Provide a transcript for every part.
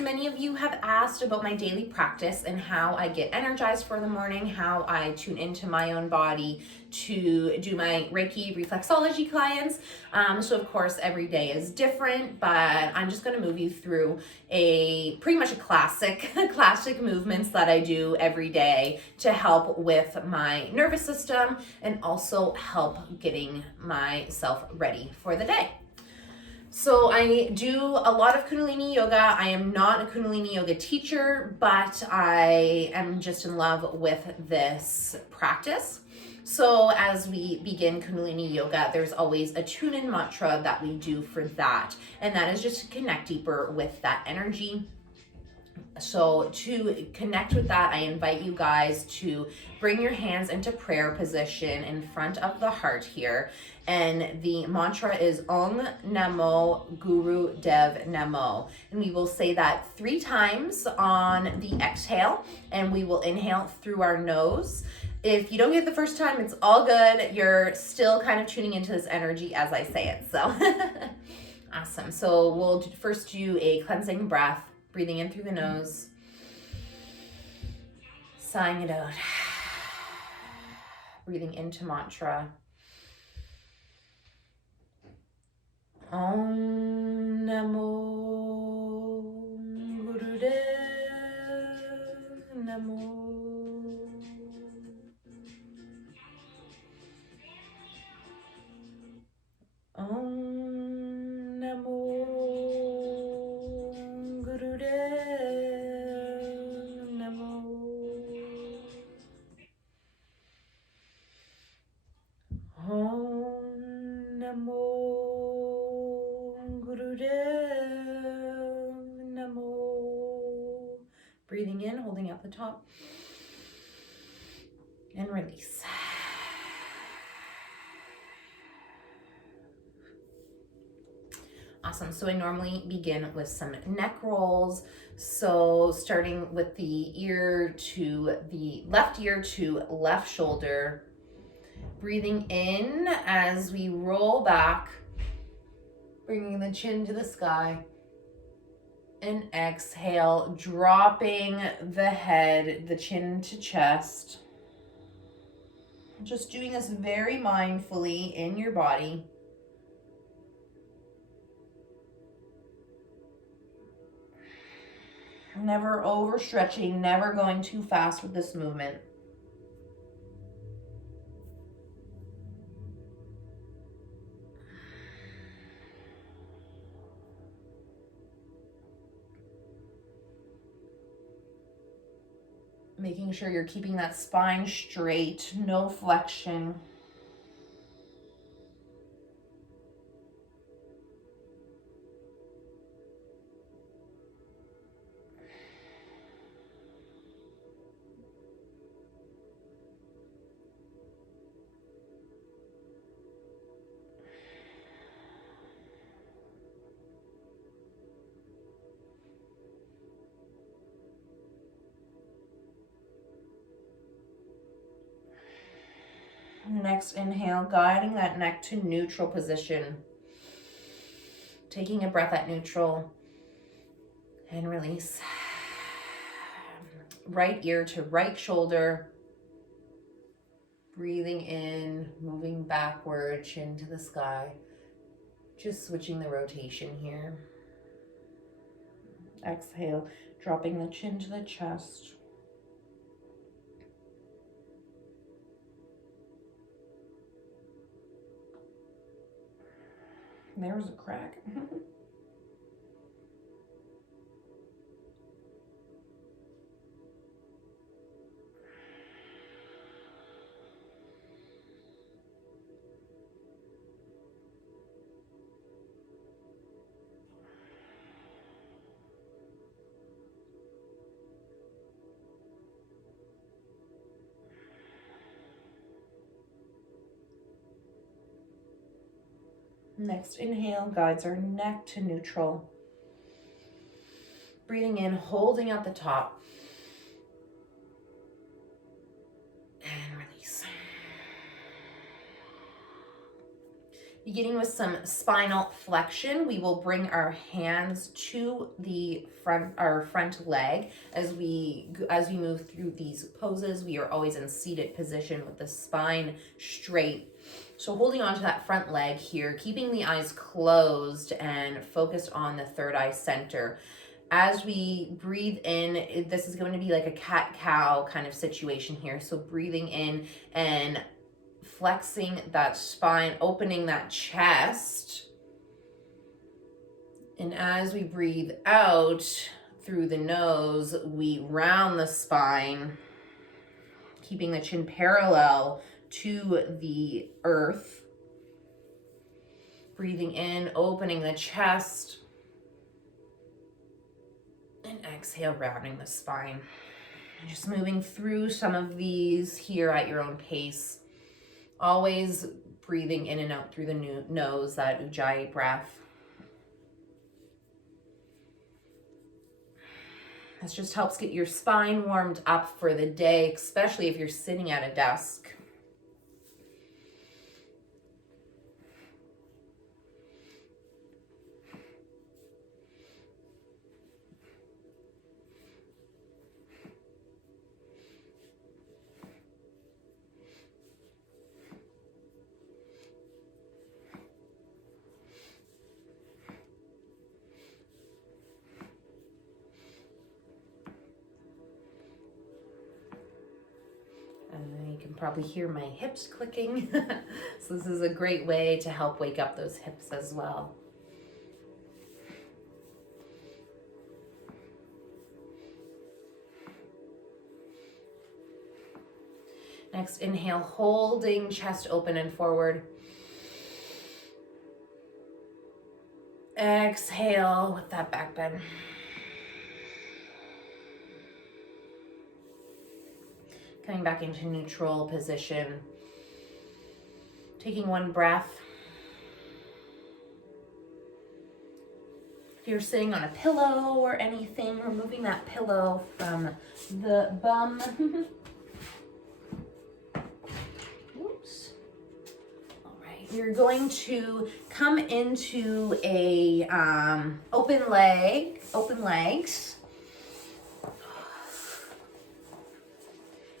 Many of you have asked about my daily practice and how I get energized for the morning, how I tune into my own body to do my Reiki reflexology clients. So of course every day is different, but I'm just going to move you through pretty much a classic movements that I do every day to help with my nervous system and also help getting myself ready for the day. So I do a lot of Kundalini yoga. I am not a Kundalini yoga teacher, but I am just in love with this practice. So as we begin Kundalini yoga, there's always a tune-in mantra that we do for that. And that is just to connect deeper with that energy. So to connect with that, I invite you guys to bring your hands into prayer position in front of the heart here. And the mantra is Om Namo Guru Dev Namo. And we will say that 3 times on the exhale, and we will inhale through our nose. If you don't get it the first time, it's all good. You're still kind of tuning into this energy as I say it. So awesome. So we'll first do a cleansing breath, breathing in through the nose, sighing it out, breathing into mantra. Om Namo Gurudev Namo. Om Namo Gurudev Namo. Om Namo Gurudev Namo. Breathing in, holding at the top, and release. Awesome. So I normally begin with some neck rolls. So starting with the left ear to left shoulder. Breathing in as we roll back, bringing the chin to the sky. And exhale, dropping the head, the chin to chest. Just doing this very mindfully in your body. Never overstretching, never going too fast with this movement. Making sure you're keeping that spine straight, no flexion. Next inhale, guiding that neck to neutral position. Taking a breath at neutral and release. Right ear to right shoulder. Breathing in, moving backward, chin to the sky. Just switching the rotation here. Exhale, dropping the chin to the chest. There was a crack. Next inhale guides our neck to neutral. Breathing in, holding at the top. Beginning with some spinal flexion, we will bring our hands to the front, our front leg. As we move through these poses, we are always in seated position with the spine straight. So holding on to that front leg here, keeping the eyes closed and focused on the third eye center. As we breathe in, this is going to be like a cat-cow kind of situation here. So breathing in and flexing that spine, opening that chest. And as we breathe out through the nose, we round the spine, keeping the chin parallel to the earth. Breathing in, opening the chest. And exhale, rounding the spine. Just moving through some of these here at your own pace. Always breathing in and out through the nose, that Ujjayi breath. This just helps get your spine warmed up for the day, especially if you're sitting at a desk. You can probably hear my hips clicking. So this is a great way to help wake up those hips as well. Next, inhale, holding chest open and forward. Exhale with that back bend. Coming back into neutral position. Taking one breath. If you're sitting on a pillow or anything, removing that pillow from the bum. Oops. All right, you're going to come into a open legs.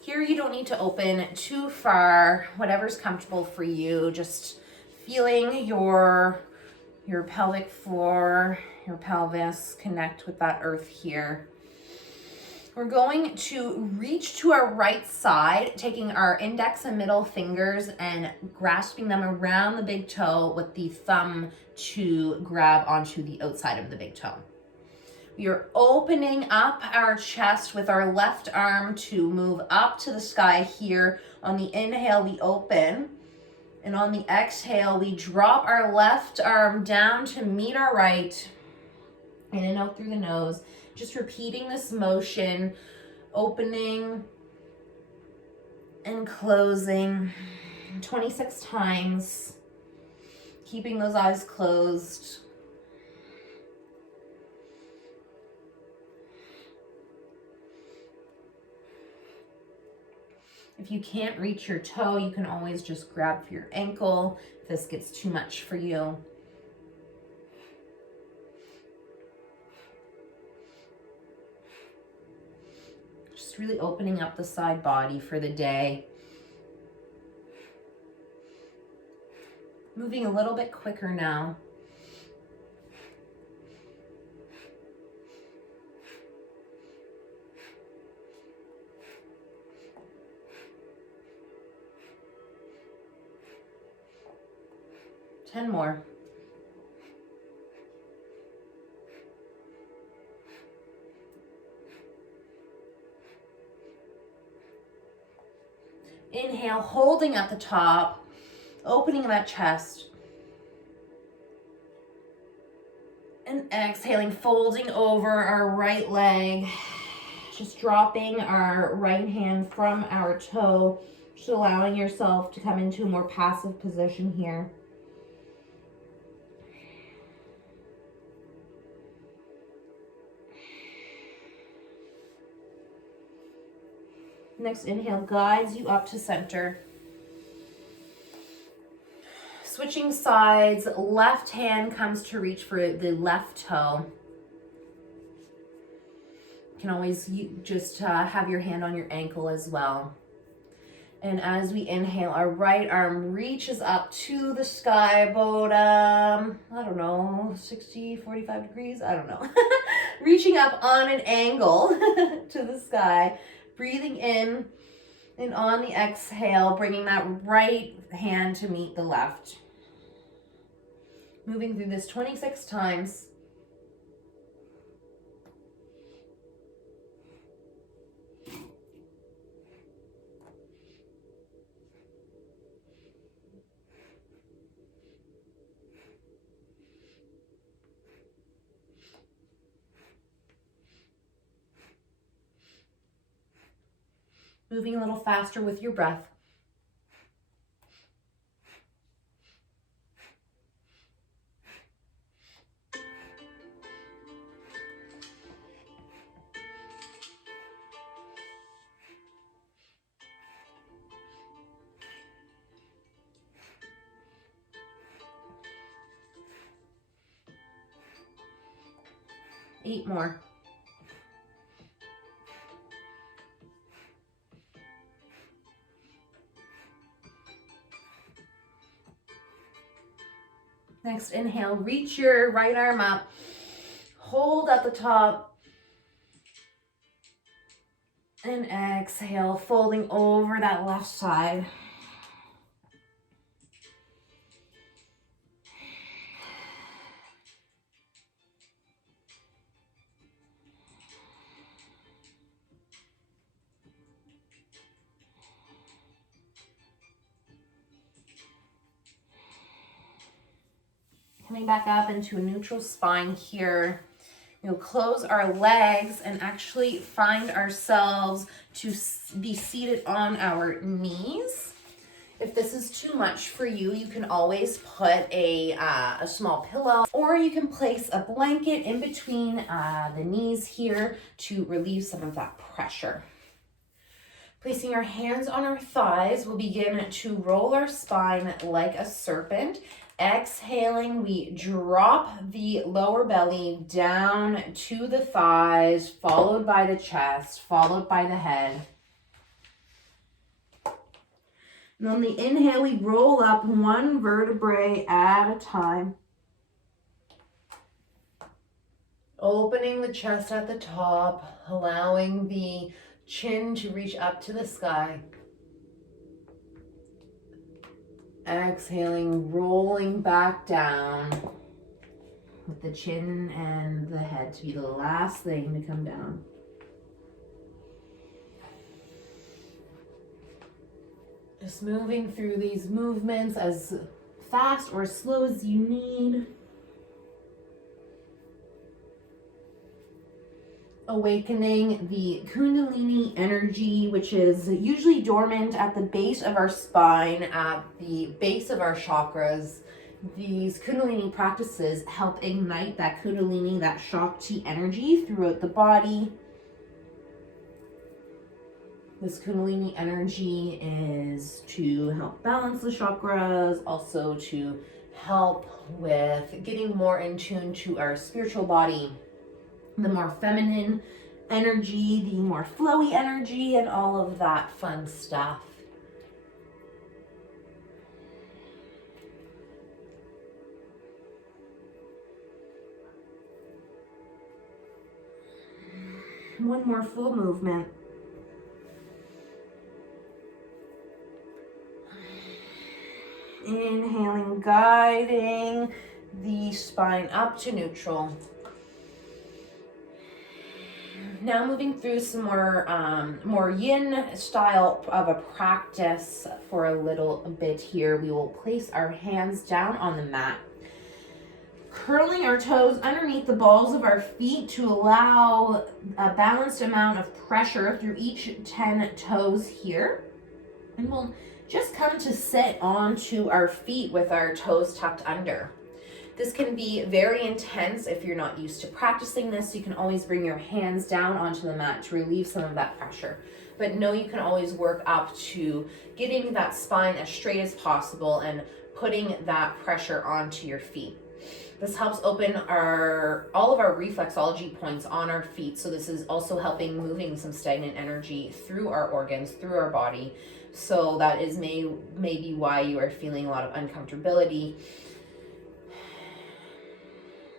Here you don't need to open too far, whatever's comfortable for you. Just feeling your pelvic floor, your pelvis connect with that earth here. We're going to reach to our right side, taking our index and middle fingers and grasping them around the big toe with the thumb to grab onto the outside of the big toe. We are opening up our chest with our left arm to move up to the sky here. On the inhale, we open. And on the exhale, we drop our left arm down to meet our right. In and out through the nose. Just repeating this motion, opening and closing 26 times. Keeping those eyes closed. If you can't reach your toe, you can always just grab for your ankle if this gets too much for you. Just really opening up the side body for the day. Moving a little bit quicker now. Ten more. Inhale, holding at the top, opening that chest. And exhaling, folding over our right leg. Just dropping our right hand from our toe. Just allowing yourself to come into a more passive position here. Next inhale guides you up to center. Switching sides, left hand comes to reach for the left toe. You can always just have your hand on your ankle as well. And as we inhale, our right arm reaches up to the sky about, I don't know, 60, 45 degrees, I don't know. Reaching up on an angle to the sky, breathing in, and on the exhale, bringing that right hand to meet the left. Moving through this 26 times. Moving a little faster with your breath. Eight more. Next inhale, reach your right arm up, hold at the top, and exhale, folding over that left side. Coming back up into a neutral spine here. We'll close our legs and actually find ourselves to be seated on our knees. If this is too much for you, you can always put a small pillow, or you can place a blanket in between the knees here to relieve some of that pressure. Placing our hands on our thighs, we'll begin to roll our spine like a serpent. Exhaling, we drop the lower belly down to the thighs, followed by the chest, followed by the head. And on the inhale, we roll up one vertebrae at a time. Opening the chest at the top, allowing the chin to reach up to the sky. Exhaling, rolling back down with the chin and the head to be the last thing to come down. Just moving through these movements as fast or as slow as you need. Awakening the Kundalini energy, which is usually dormant at the base of our spine, at the base of our chakras. These Kundalini practices help ignite that Kundalini, that shakti energy throughout the body. This Kundalini energy is to help balance the chakras, also to help with getting more in tune to our spiritual body. The more feminine energy, the more flowy energy, and all of that fun stuff. One more full movement. Inhaling, guiding the spine up to neutral. Now moving through some more yin style of a practice for a little bit here. We will place our hands down on the mat, curling our toes underneath the balls of our feet to allow a balanced amount of pressure through each 10 toes here. And we'll just come to sit onto our feet with our toes tucked under. This can be very intense if you're not used to practicing this. You can always bring your hands down onto the mat to relieve some of that pressure. But know you can always work up to getting that spine as straight as possible and putting that pressure onto your feet. This helps open all of our reflexology points on our feet. So this is also helping moving some stagnant energy through our organs, through our body. So that is maybe why you are feeling a lot of uncomfortability.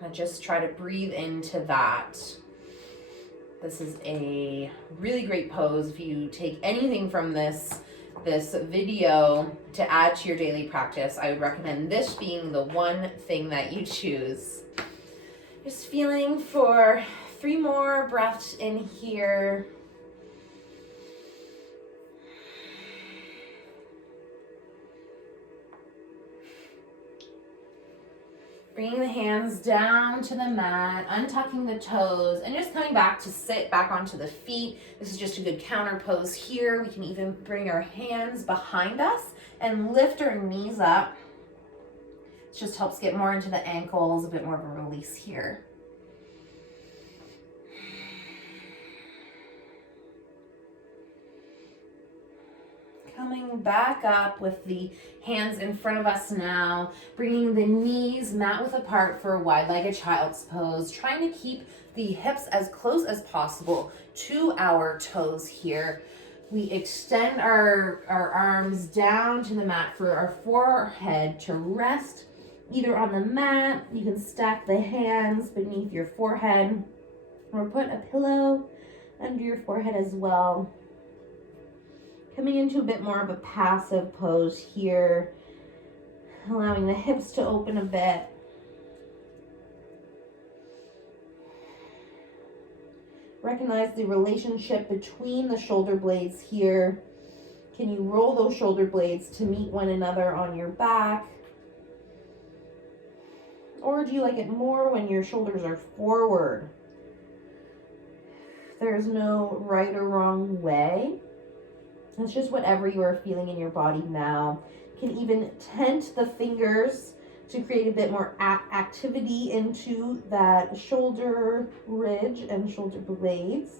And just try to breathe into that. This is a really great pose. If you take anything from this video to add to your daily practice, I would recommend this being the one thing that you choose. Just feeling for 3 more breaths in here. Bringing the hands down to the mat, untucking the toes, and just coming back to sit back onto the feet. This is just a good counter pose here. We can even bring our hands behind us and lift our knees up. It just helps get more into the ankles, a bit more of a release here. Coming back up with the hands in front of us now, bringing the knees mat width apart for a wide-legged child's pose, trying to keep the hips as close as possible to our toes here. We extend our arms down to the mat for our forehead to rest either on the mat. You can stack the hands beneath your forehead or put a pillow under your forehead as well. Coming into a bit more of a passive pose here, allowing the hips to open a bit. Recognize the relationship between the shoulder blades here. Can you roll those shoulder blades to meet one another on your back? Or do you like it more when your shoulders are forward? There's no right or wrong way. It's just whatever you are feeling in your body now. You can even tent the fingers to create a bit more activity into that shoulder ridge and shoulder blades.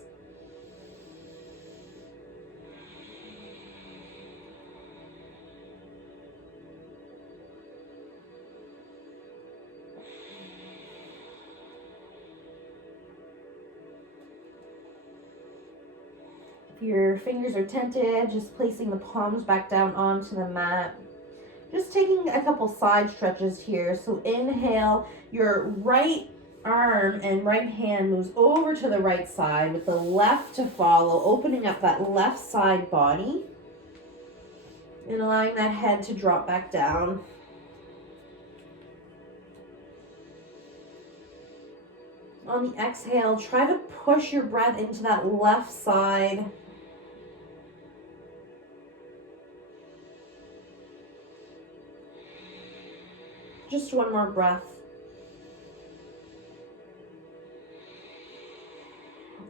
Your fingers are tented, just placing the palms back down onto the mat. Just taking a couple side stretches here. So inhale, your right arm and right hand moves over to the right side with the left to follow, opening up that left side body and allowing that head to drop back down. On the exhale, try to push your breath into that left side. Just one more breath.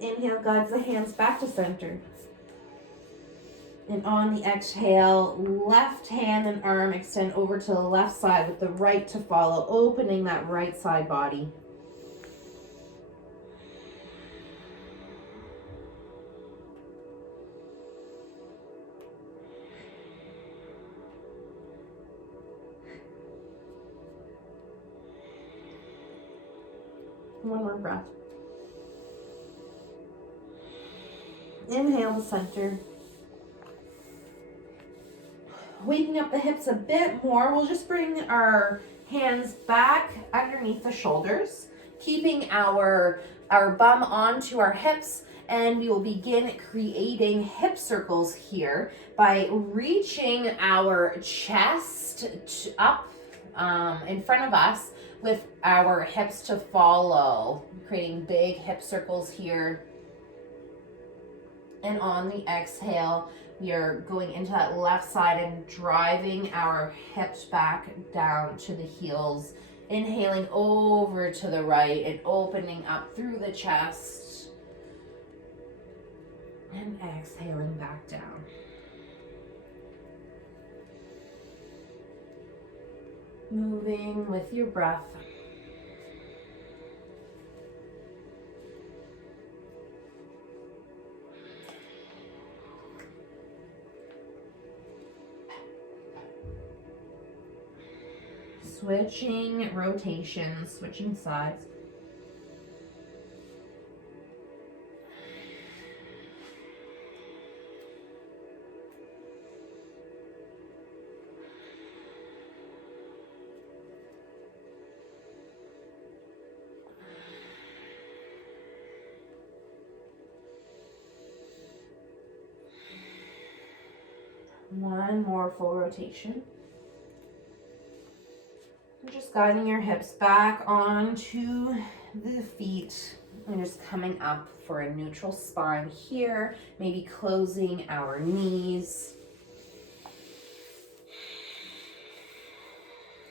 Inhale, guides the hands back to center. And on the exhale, left hand and arm extend over to the left side with the right to follow, opening that right side body. One more breath. Inhale to center. Waking up the hips a bit more, we'll just bring our hands back underneath the shoulders, keeping our bum onto our hips, and we will begin creating hip circles here by reaching our chest up in front of us with our hips to follow, creating big hip circles here. And on the exhale, we are going into that left side and driving our hips back down to the heels. Inhaling over to the right and opening up through the chest. And exhaling back down. Moving with your breath. switching rotations, switching sides. One more full rotation. You're just guiding your hips back onto the feet and just coming up for a neutral spine here, maybe closing our knees.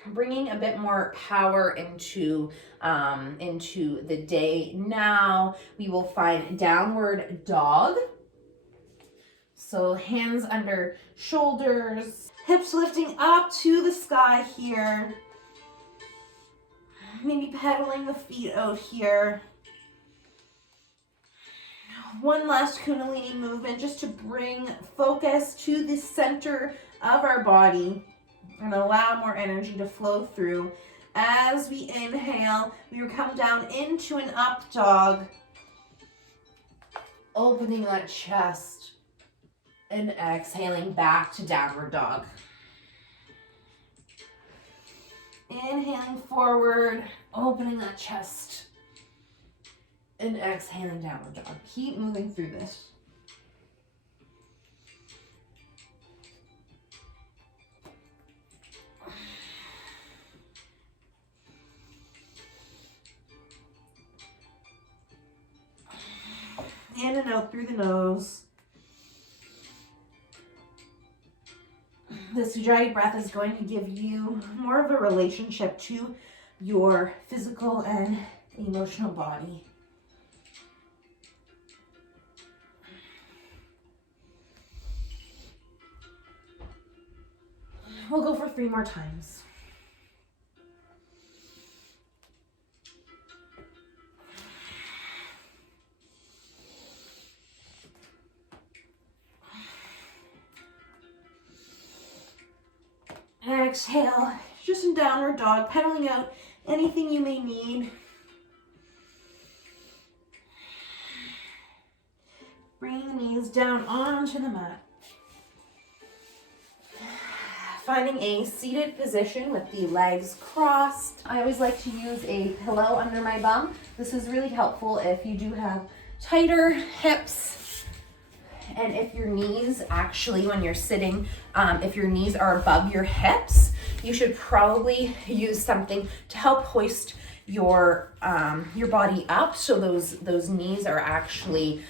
Bringing a bit more power into the day. Now we will find downward dog. So hands under shoulders, hips lifting up to the sky here. Maybe pedaling the feet out here. One last Kundalini movement just to bring focus to the center of our body and allow more energy to flow through. As we inhale, we will come down into an up dog, opening that chest. And exhaling back to downward dog. Inhaling forward, opening that chest. And exhaling downward dog. Keep moving through this. In and out through the nose. This Radiate breath is going to give you more of a relationship to your physical and emotional body. We'll go for 3 more times. Exhale, just in downward dog, pedaling out anything you may need. Bringing the knees down onto the mat. Finding a seated position with the legs crossed. I always like to use a pillow under my bum. This is really helpful if you do have tighter hips. And if your knees actually, when you're sitting, if your knees are above your hips, you should probably use something to help hoist your body up, so those knees are actually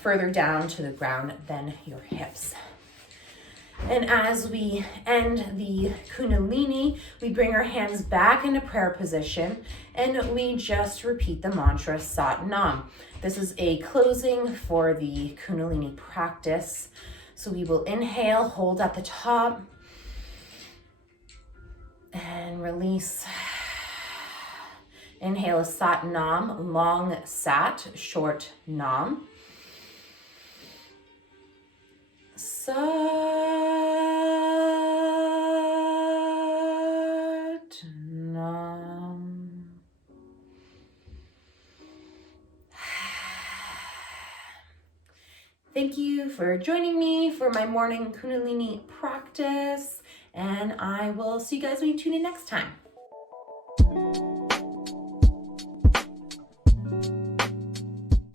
further down to the ground than your hips. And as we end the Kundalini, we bring our hands back into prayer position and we just repeat the mantra Sat Nam. This is a closing for the Kundalini practice. So we will inhale, hold at the top, and release. Inhale is Sat Nam, long Sat, short Nam. Sat Nam. Thank you for joining me for my morning Kundalini practice, and I will see you guys when you tune in next time.